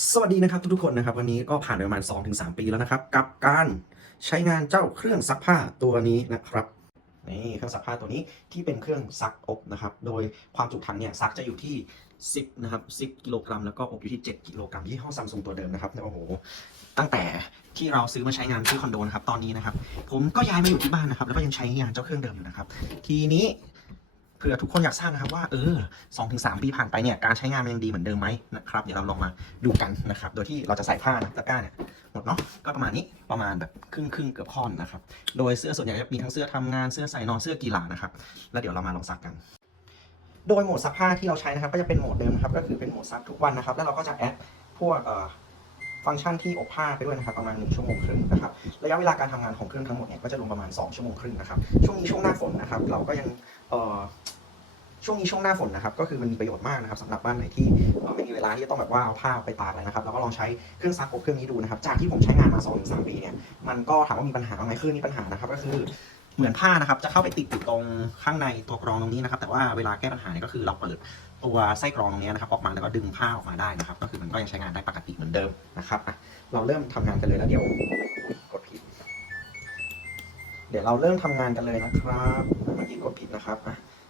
สวัสดีนะครับทุกๆคนนะครับวันนี้ก็ผ่านไปประมาณ 2-3 ปีแล้วนะครับ กับการใช้งานเจ้าเครื่องซักผ้าตัวนี้นะครับนี่เครื่องซักผ้าตัวนี้ที่เป็นเครื่องซักอบนะครับโดยความจุถังเนี่ยซักจะอยู่ที่ 10นะครับ10 กิโลกรัมแล้วก็อบอยู่ที่ 7 กิโลกรัมยี่ห้อซัมซุงตัวเดิมนะครับโอ้โหตั้งแต่ที่เราซื้อมาใช้งานที่คอนโดนะครับตอนนี้นะครับผมก็ย้ายมาอยู่ที่บ้านนะครับแล้วก็ยังใช้งานเจ้าเครื่องเดิมอยู่นะครับทีนี้ เผื่อทุกคนอยากทราบนะครับว่าเออสองถึงสามปีผ่านไปเนี่ยการใช้งานมันยังดีเหมือนเดิมไหมนะครับเดี๋ยวเราลองมาดูกันนะครับ โดยที่เราจะใส่ผ้านะตะกร้าเนี่ยหมดเนาะก็ประมาณนี้ประมาณแบบครึ่งครึ่งเกือบค่อนนะครับ โดยเสื้อส่วนใหญ่จะมีทั้งเสื้อทำงานเสื้อใส่นอนเสื้อกีฬานะครับแล้วเดี๋ยวเรามาลองซักกันโดยโหมดซักผ้าที่เราใช้นะครับ ก็จะเป็นโหมดเดิมนะครับก็คือเป็นโหมดซักทุกวันนะครับ แล้วเราก็จะแอดพวกเอ่อฟังก์ชันที่อบผ้าไปด้วยนะครับประมาณ1ชั่วโมงครึ่งนะครับระยะเวลาการทำงานของเครื่องทั้งหมดเนี่ยก็จะรวมประมาณ2ชั่วโมงครึ่งนะครับช่วงนี้ช่วงหน้าฝนนะครับเราก็ยังเอ่อ ช่วงนี้ช่วงหน้าฝนนะครับก็คือมันมีประโยชน์มากนะครับสำหรับบ้านไหนที่ไม่มีเวลาที่จะต้องแบบว่าเอาผ้าไปตากเลยนะครับเราก็ลองใช้เครื่องซักอบเครื่องนี้ดูนะครับ จากที่ผมใช้งานมา2อถึงสปีเนี่ยมันก็ถามว่ามีปัญหาไหมคือมีปัญหานะครับก็คือเหมือนผ้านะครับจะเข้าไปติดอยู่ตรงข้างในตัวกรองตรงนี้นะครับ แต่ว่าเวลาแก้ปัญหาเนี่ยก็คือเราเปิดตัวไส้กรองตรงนี้นะครับออกมาแล้วก็ดึงผ้าออกมาได้นะครับ ก็คือมันก็ยังใช้งานได้ปกติเหมือนเดิมนะครับเราเริ่มทำงานกันเลยแล้วเดี๋ยวกดผิด เดี๋ยวเราเริ่มทำงานกันเลยนะครับเมื่อกี้กดผิดนะครับ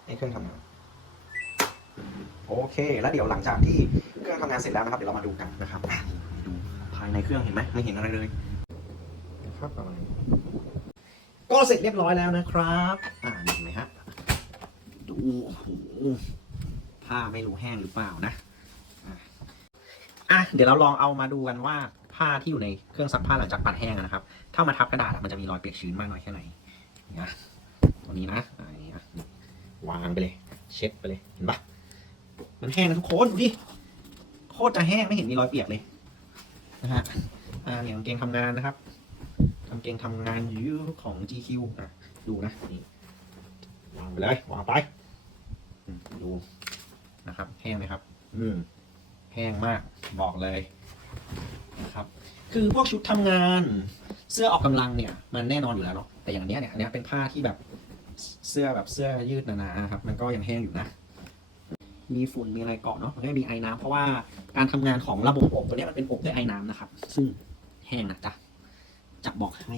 ให้เครื่องทำงาน โอเค แล้วเดี๋ยวหลังจากที่เครื่องทำงานเสร็จแล้วนะครับ เดี๋ยวเรามาดูกันนะครับอะดูภายในเครื่องเห็นไหมไม่เห็นอะไรเลยนะครับประมาณนี้ก็เสร็จเรียบร้อยแล้วนะครับอ่าเห็นไหมฮะดูโอ้โหผ้าไม่รู้แห้งหรือเปล่านะอะอะเดี๋ยวเราลองเอามาดูกันว่าผ้าที่อยู่ในเครื่องซักผ้าหลังจากปัดแห้งอะนะครับ ถ้ามาทับกระดาษอะมันจะมีรอยเปียกชื้นมากน้อยแค่ไหนนะตัวนี้นะอ่าอย่างนี้นะวางไปเลย เช็ดไปเลยเห็นปะ มันแห้งนะทุกคนดูดิโคตรจะแห้งไม่เห็นมีรอยเปียกเลยนะฮะอ่าอย่างกางเกงทำงานนะครับกางเกงทำงานอยู่ของ GQ อะดูนะนี่วางไปเลยวางไปดูนะครับ แห้งไหมครับ อืมแห้งมากบอกเลยนะครับ คือพวกชุดทำงานเสื้อออกกำลังเนี่ย มันแน่นอนอยู่แล้วเนาะแต่อย่างเนี้ยเนี่ยอันเนี้ยเป็นผ้าที่แบบเสื้อแบบเสื้อยืดหนาๆครับ มันก็ยังแห้งอยู่นะ มีฝุ่นมีอะไรเกาะเนาะมันก็จะมีไอ้น้ำเพราะว่าการทำงานของระบบอบตัวนี้มันเป็นอบด้วยไอ้น้ำนะครับ ซึ่งแห้งนะจ๊ะจะบอกให้